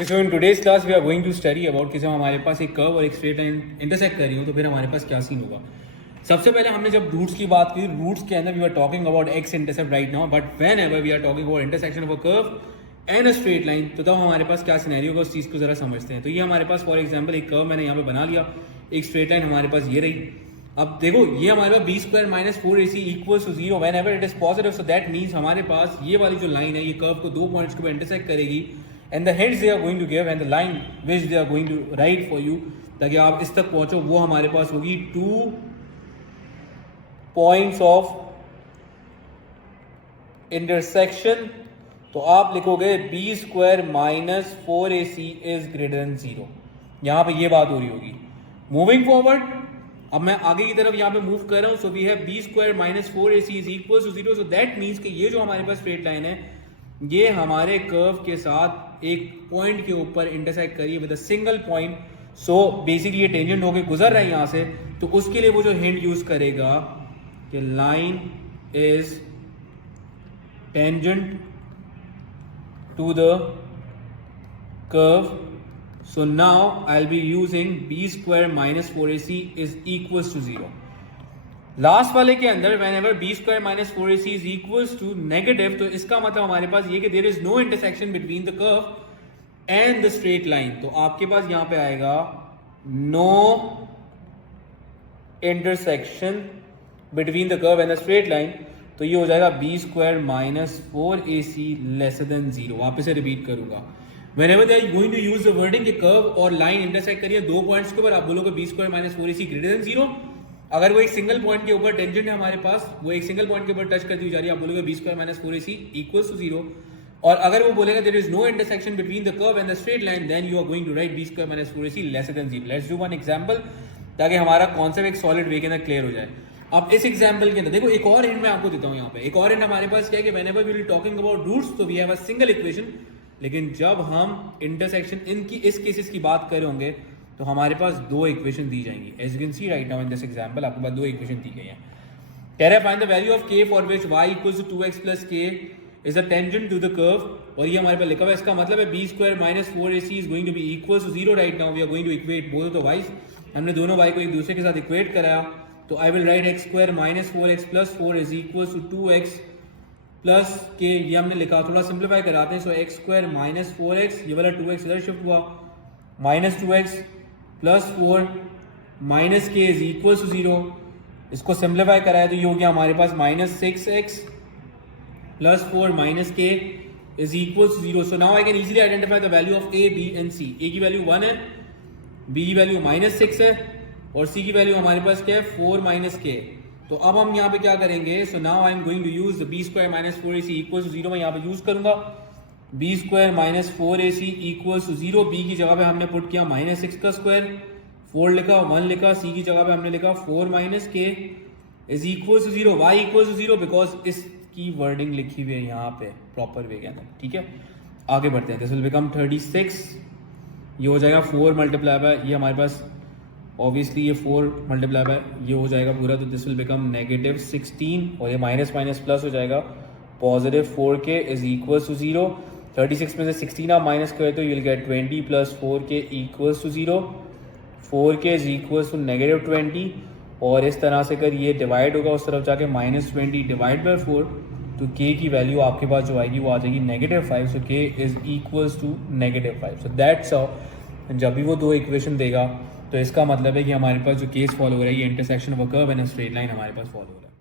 Okay, so in today's class we are going to study about कि जब हमारे पास एक कर्व और एक स्ट्रेट लाइन इंटरसेक्ट कर रही हो तो फिर हमारे पास क्या सीन होगा। सबसे पहले हमने जब रूट्स की बात की, रूट्स के अंदर we are talking about x intercept right now, but whenever we are talking about intersection of a curve and a straight line, तो तब हमारे पास क्या सिनेरियो होगा उस चीज़ को जरा समझते हैं। तो ये हमारे पास फॉर एग्जाम्पल एक कर्व मैंने यहाँ पे बना लिया, एक स्ट्रेट लाइन हमारे पास ये रही। अब देखो ये हमारे पास b square minus 4ac equals to 0 whenever it is positive, so that means हमारे पास ये वाली जो लाइन है ये कर्व को दो पॉइंट्स के ऊपर इंटरसेक्ट करेगी and the heads they are going to give and the line which they are going to write for you, ताकि आप इस तक पहुंचो, वो हमारे पास होगी 2 पॉइंट्स ऑफ इंटरसेक्शन। तो आप लिखोगे b square minus 4ac is greater than 0। यहां पे ये बात हो रही होगी। मूविंग फॉरवर्ड, अब मैं आगे की तरफ यहाँ पे मूव कर रहा हूँ, so we have b square minus 4ac is equal to 0, so that means कि ये जो हमारे पास स्ट्रेट लाइन है ये हमारे कर्व के साथ एक पॉइंट के ऊपर इंटरसेक्ट करिए with a single point. So basically ये टेंजेंट होके गुजर रहा है यहाँ से, तो उसके लिए वो जो हिंट यूज करेगा कि line is tangent to the curve. So now I'll be using b square minus 4ac is equals to 0. Last वाले के अंदर whenever b square minus 4ac is equals to negative, तो इसका मतलब हमारे पास ये कि there is no intersection between the curve and the straight line। तो आपके पास यहाँ पे आएगा no intersection between the curve and the straight line, तो ये हो जाएगा b square minus 4ac lesser than 0। वापस से रिपीट करूंगा, whenever they are going to use the wording कि कर्व और लाइन इंटरसेक्ट करिए दो पॉइंट्स के ऊपर, आप बोलोगे b square minus 4ac greater than 0। अगर वो एक सिंगल पॉइंट के ऊपर टेंजेंट है हमारे पास, वो एक सिंगल पॉइंट के ऊपर टच करती हुई जा रही है, आप बोलोगे b square minus 4ac equals to 0। और अगर वो बोलेगा there is no intersection between the curve and the straight line, then you are going to write b square minus 4ac lesser than 0। Let's do one example ताकि हमारा concept एक solid वे के अंदर clear हो जाए। अब इस एग्जांपल के अंदर देखो एक और हिंट मैं आपको देता हूँ। यहाँ पे एक और हिंट हमारे पास क्या है कि whenever we will talking about roots, तो we have a single equation, लेकिन जब हम इंटरसेक्शन इनकी इस केसेस की बात कर रहे होंगे तो हमारे पास दो इक्वेशन दी जाएंगी। As you can see right now in this example आपके पास दो इक्वेशन दी गई हैं। कह रहा है find the value of k for which y equals to 2x plus k is a tangent to the curve, और ये हमारे पास लिखा हुआ है। इसका मतलब है b square minus 4ac is going to be equals to 0। Right now we are going to equate both the y's। हमने दोनों y को एक दूसरे के साथ इक्वेट कराया, तो I will write x square minus 4x plus 4 is equals to 2x plus k, ये हमने लिखा, थोड़ा सिंप्लीफाई कराते हैं। सो एक्स स्क्वायर माइनस 4x, ये वाला 2x इधर शिफ्ट हुआ, minus 2x plus 4 minus k is equal to 0। इसको सिंप्लीफाई कराया तो ये हो गया हमारे पास minus 6x plus 4 minus k is equal to 0। So now I can easily identify the value of a, b and c। a की value 1 है, b की वैल्यू माइनस 6 है, और c की वैल्यू हमारे पास क्या है 4 माइनस के। तो अब हम यहाँ पे क्या करेंगे, so now I am going to use b square minus 4ac equal to 0। मैं यहाँ पे यूज करूंगा b square minus 4ac equal to 0। B की जगह पे हमने पुट किया माइनस 6 का स्क्वायर, 4 लिखा 1 लिखा, सी की जगह पे हमने लिखा 4 minus k is equal to 0, y equal to 0, because इसकी वर्डिंग लिखी हुई है यहाँ पे प्रॉपर वे के अंदर। ठीक है, आगे बढ़ते हैं। दिस विल बिकम 36, ये हो जाएगा 4 मल्टीप्लाई बाय, ये हमारे पास ऑब्वियसली ये 4 मल्टीप्लाई बाय ये हो जाएगा पूरा, तो दिस विल बिकम नेगेटिव 16, और ये माइनस माइनस प्लस हो जाएगा positive 4k is equals to 0। 36 में से 16 आप माइनस करें तो you will get 20 plus 4k equals to 0। 4k is equals to negative 20, और इस तरह से अगर ये डिवाइड होगा उस तरफ जाके माइनस 20 डिवाइड बाई 4, तो k की वैल्यू आपके पास जो आएगी वो आ जाएगी negative 5। So k is equals to negative 5। So that's how जब भी वो दो इक्वेशन देगा तो इसका मतलब है कि हमारे पास जो केस फॉलो हो रहा है ये intersection of a curve and a straight line हमारे पास फॉलो हो रहा है।